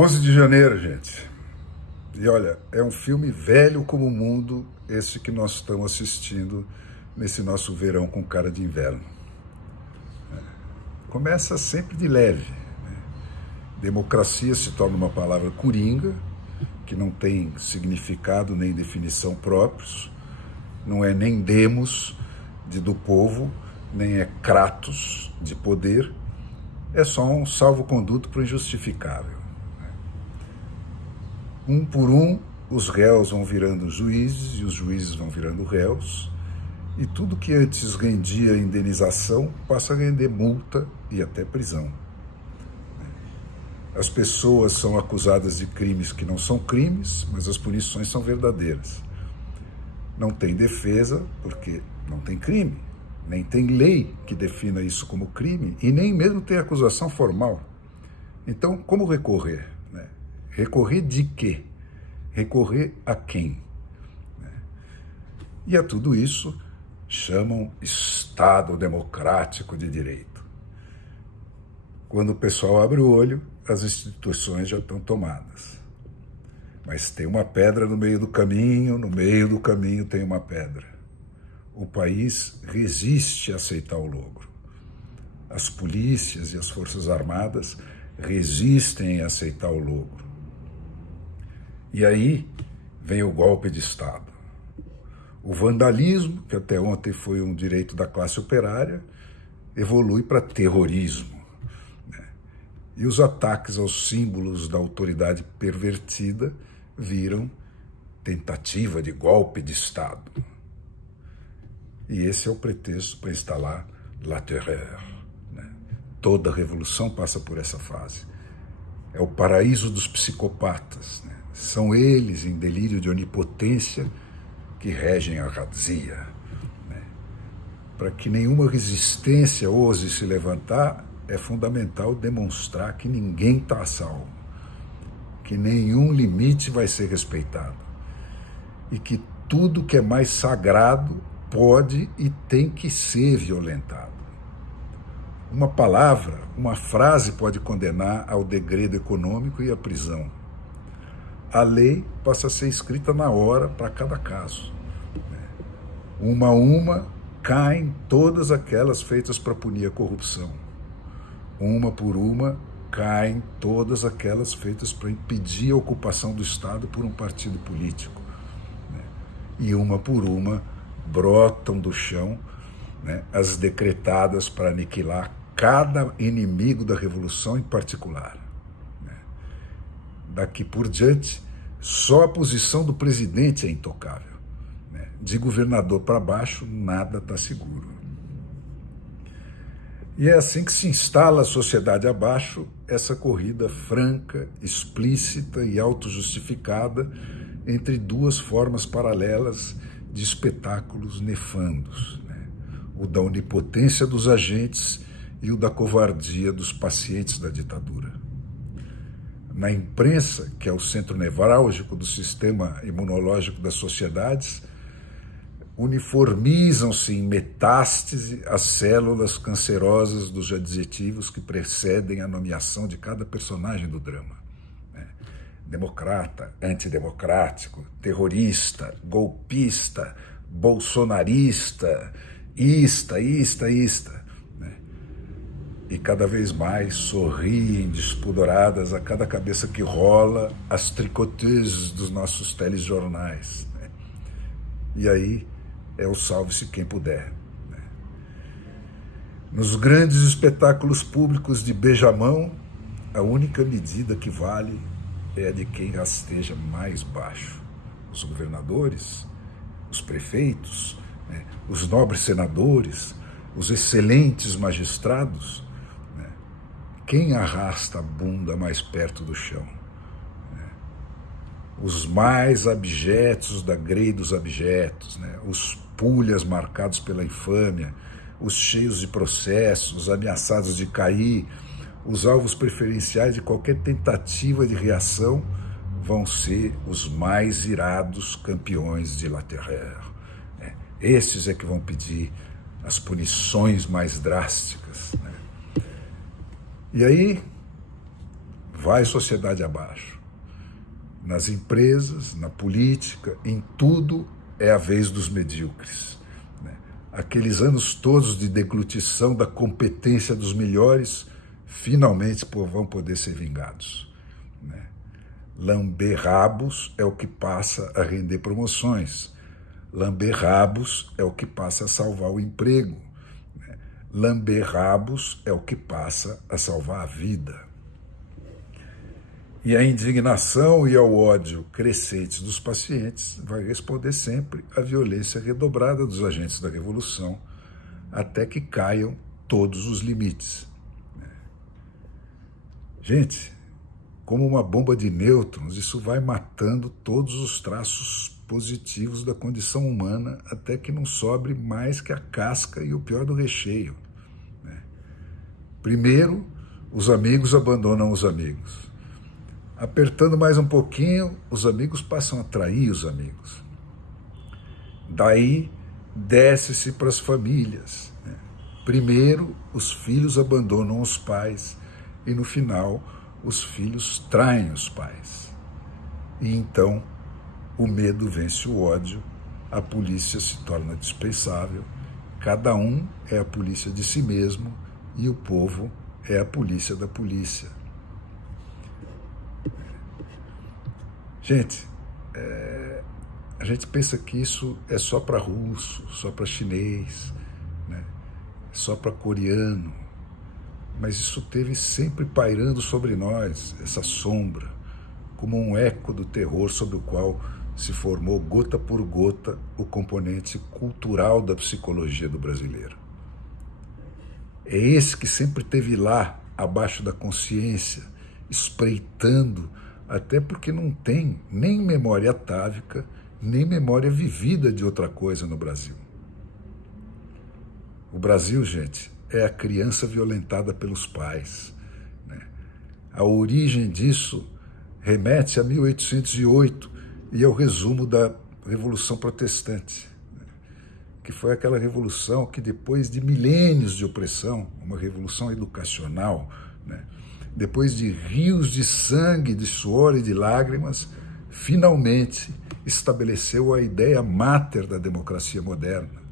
11 de janeiro, gente. E olha, é um filme velho como o mundo, esse que nós estamos assistindo nesse nosso verão com cara de inverno. Começa sempre de leve. Democracia se torna uma palavra coringa, que não tem significado nem definição próprios, não é nem demos do povo, nem é kratos de poder, é só um salvo-conduto para o injustificável. Um por um, os réus vão virando juízes e os juízes vão virando réus, e tudo que antes rendia indenização passa a render multa e até prisão. As pessoas são acusadas de crimes que não são crimes, mas as punições são verdadeiras. Não tem defesa, porque não tem crime, nem tem lei que defina isso como crime, e nem mesmo tem acusação formal. Então, como recorrer? Recorrer de quê? Recorrer a quem? E a tudo isso chamam Estado Democrático de Direito. Quando o pessoal abre o olho, as instituições já estão tomadas. Mas tem uma pedra no meio do caminho tem uma pedra. O país resiste a aceitar o logro. As polícias e as forças armadas resistem a aceitar o logro. E aí vem o golpe de Estado. O vandalismo, que até ontem foi um direito da classe operária, evolui para terrorismo. E os ataques aos símbolos da autoridade pervertida viram tentativa de golpe de Estado. E esse é o pretexto para instalar la terreur. Toda revolução passa por essa fase. É o paraíso dos psicopatas. São eles, em delírio de onipotência, que regem a razia. Para que nenhuma resistência ouse se levantar, é fundamental demonstrar que ninguém está a salvo, que nenhum limite vai ser respeitado e que tudo que é mais sagrado pode e tem que ser violentado. Uma palavra, uma frase pode condenar ao degredo econômico e à prisão. A lei passa a ser escrita na hora para cada caso. Uma a uma caem todas aquelas feitas para punir a corrupção. Uma por uma caem todas aquelas feitas para impedir a ocupação do Estado por um partido político. E uma por uma brotam do chão as decretadas para aniquilar cada inimigo da revolução em particular. Daqui por diante, só a posição do presidente é intocável. De governador para baixo, nada está seguro. E é assim que se instala a sociedade abaixo, essa corrida franca, explícita e autojustificada entre duas formas paralelas de espetáculos nefandos. O da onipotência dos agentes e o da covardia dos pacientes da ditadura. Na imprensa, que é o centro nevrálgico do sistema imunológico das sociedades, uniformizam-se em metástase as células cancerosas dos adjetivos que precedem a nomeação de cada personagem do drama. Democrata, antidemocrático, terrorista, golpista, bolsonarista, ista. E cada vez mais sorriem despundoradas a cada cabeça que rola as tricoteuses dos nossos telejornais. E aí é o salve-se quem puder. Nos grandes espetáculos públicos de beijamão, a única medida que vale é a de quem rasteja mais baixo. Os governadores, os prefeitos, os nobres senadores, os excelentes magistrados. Quem arrasta a bunda mais perto do chão? Os mais abjetos da grei dos abjetos, os pulhas marcados pela infâmia, os cheios de processos, os ameaçados de cair, os alvos preferenciais de qualquer tentativa de reação vão ser os mais irados campeões de la terreur. Esses é que vão pedir as punições mais drásticas. E aí vai sociedade abaixo. Nas empresas, na política, em tudo é a vez dos medíocres. Aqueles anos todos de deglutição da competência dos melhores finalmente vão poder ser vingados. Lamber rabos é o que passa a render promoções. Lamber rabos é o que passa a salvar o emprego. Lamber rabos é o que passa a salvar a vida. E a indignação e ao ódio crescentes dos pacientes vai responder sempre à violência redobrada dos agentes da revolução, até que caiam todos os limites. Gente, como uma bomba de nêutrons, isso vai matando todos os traços positivos da condição humana, até que não sobre mais que a casca e o pior do recheio. Primeiro, os amigos abandonam os amigos. Apertando mais um pouquinho, os amigos passam a trair os amigos. Daí, desce-se para as famílias. Primeiro, os filhos abandonam os pais e, no final, os filhos traem os pais. E então, o medo vence o ódio, a polícia se torna dispensável, cada um é a polícia de si mesmo e o povo é a polícia da polícia. Gente, a gente pensa que isso é só para russo, só para chinês, só para coreano, mas isso teve sempre pairando sobre nós, essa sombra, como um eco do terror sobre o qual se formou gota por gota o componente cultural da psicologia do brasileiro. É esse que sempre esteve lá, abaixo da consciência, espreitando, até porque não tem nem memória atávica, nem memória vivida de outra coisa no Brasil. O Brasil, gente, é a criança violentada pelos pais. A origem disso remete a 1808 e ao resumo da Revolução Protestante, que foi aquela revolução que, depois de milênios de opressão, uma revolução educacional, depois de rios de sangue, de suor e de lágrimas, finalmente estabeleceu a ideia máter da democracia moderna,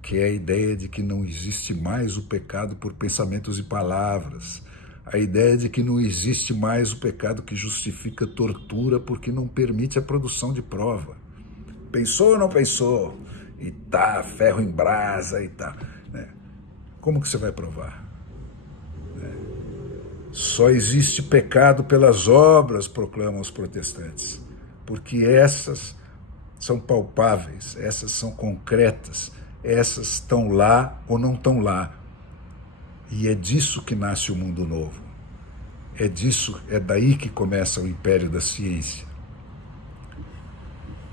que é a ideia de que não existe mais o pecado por pensamentos e palavras, a ideia de que não existe mais o pecado que justifica tortura porque não permite a produção de prova. Pensou ou não pensou? E tá, ferro em brasa e tá. Como que você vai provar? Só existe pecado pelas obras, proclamam os protestantes, porque essas são palpáveis, essas são concretas, essas estão lá ou não estão lá. E é disso que nasce o mundo novo. É daí que começa o império da ciência.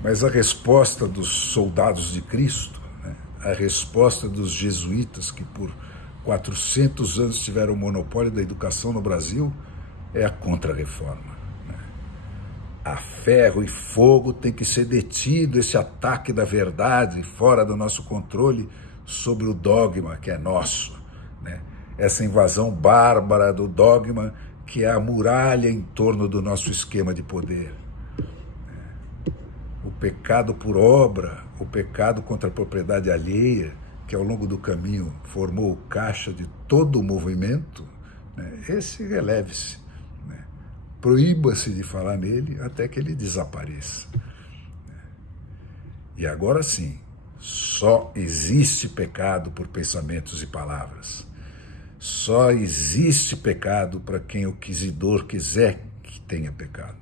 Mas a resposta dos soldados de Cristo, a resposta dos jesuítas que por 400 anos tiveram o monopólio da educação no Brasil, é a contra-reforma. A ferro e fogo tem que ser detido esse ataque da verdade fora do nosso controle sobre o dogma que é nosso. Essa invasão bárbara do dogma que é a muralha em torno do nosso esquema de poder. O pecado por obra, o pecado contra a propriedade alheia, que ao longo do caminho formou o caixa de todo o movimento, esse releve-se. Proíba-se de falar nele até que ele desapareça. E agora sim, só existe pecado por pensamentos e palavras. Só existe pecado para quem o inquisidor quiser que tenha pecado.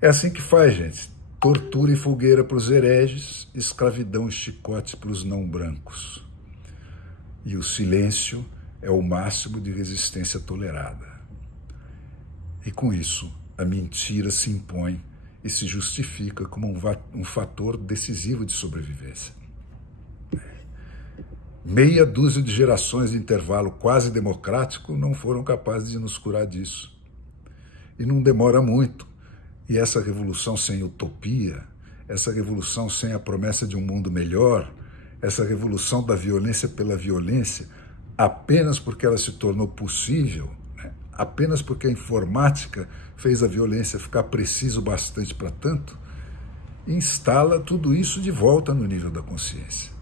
É assim que faz, gente. Tortura e fogueira para os hereges, escravidão e chicote para os não brancos. E o silêncio é o máximo de resistência tolerada. E com isso, a mentira se impõe e se justifica como um fator decisivo de sobrevivência. Meia dúzia de gerações de intervalo quase democrático não foram capazes de nos curar disso. E não demora muito. E essa revolução sem utopia, essa revolução sem a promessa de um mundo melhor, essa revolução da violência pela violência, apenas porque ela se tornou possível, né? Apenas porque a informática fez a violência ficar preciso bastante para tanto, instala tudo isso de volta no nível da consciência.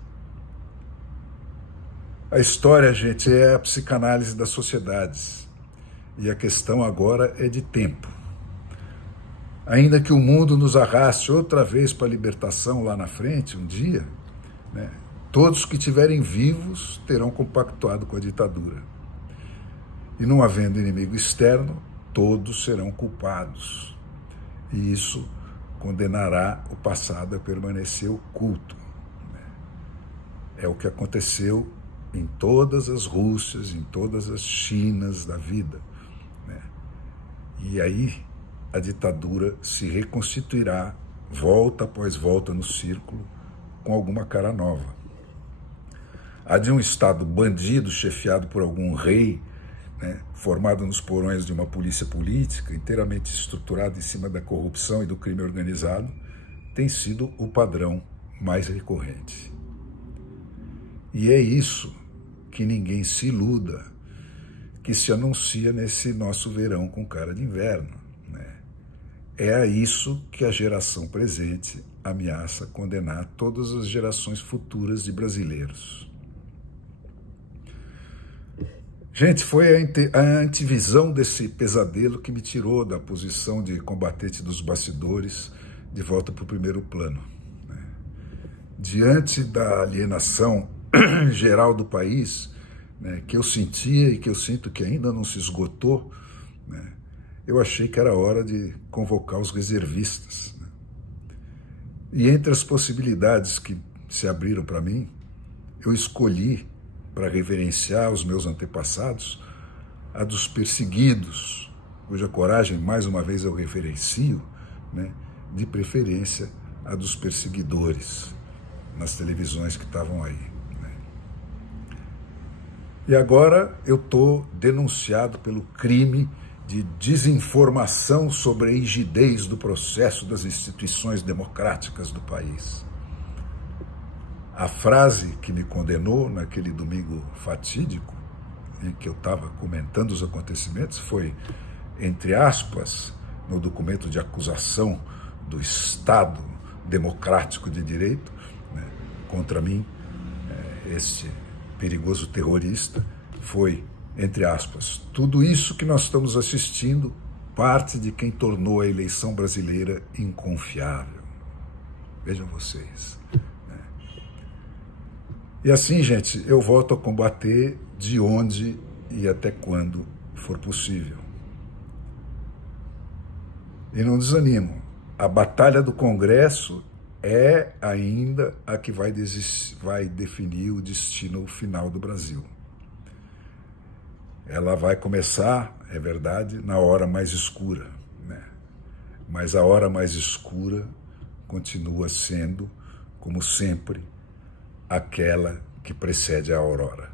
A história, gente, é a psicanálise das sociedades. E a questão agora é de tempo. Ainda que o mundo nos arraste outra vez para a libertação lá na frente, um dia, né, todos que estiverem vivos terão compactuado com a ditadura. E não havendo inimigo externo, todos serão culpados. E isso condenará o passado a permanecer oculto. É o que aconteceu em todas as Rússias, em todas as Chinas da vida. E aí a ditadura se reconstituirá, volta após volta no círculo, com alguma cara nova. A de um Estado bandido, chefiado por algum rei, né, formado nos porões de uma polícia política, inteiramente estruturada em cima da corrupção e do crime organizado, tem sido o padrão mais recorrente. E é isso que ninguém se iluda, que se anuncia nesse nosso verão com cara de inverno. Né? É a isso que a geração presente ameaça condenar todas as gerações futuras de brasileiros. Gente, foi a antivisão desse pesadelo que me tirou da posição de combatente dos bastidores de volta para o primeiro plano. Né? Diante da alienação geral do país, né, que eu sentia e que eu sinto que ainda não se esgotou, né, eu achei que era hora de convocar os reservistas. Né? E entre as possibilidades que se abriram para mim, eu escolhi, para reverenciar os meus antepassados, a dos perseguidos, cuja coragem, mais uma vez, eu referencio, né, de preferência a dos perseguidores, nas televisões que estavam aí. E agora eu estou denunciado pelo crime de desinformação sobre a rigidez do processo das instituições democráticas do país. A frase que me condenou naquele domingo fatídico, em que eu estava comentando os acontecimentos, foi, entre aspas, no documento de acusação do Estado Democrático de Direito, né, contra mim, este perigoso terrorista, foi, entre aspas, tudo isso que nós estamos assistindo parte de quem tornou a eleição brasileira inconfiável. Vejam vocês. Né? E assim, gente, eu volto a combater de onde e até quando for possível. E não desanimo. A batalha do Congresso é ainda a que vai definir o destino final do Brasil. Ela vai começar, é verdade, na hora mais escura, né? Mas a hora mais escura continua sendo, como sempre, aquela que precede a aurora.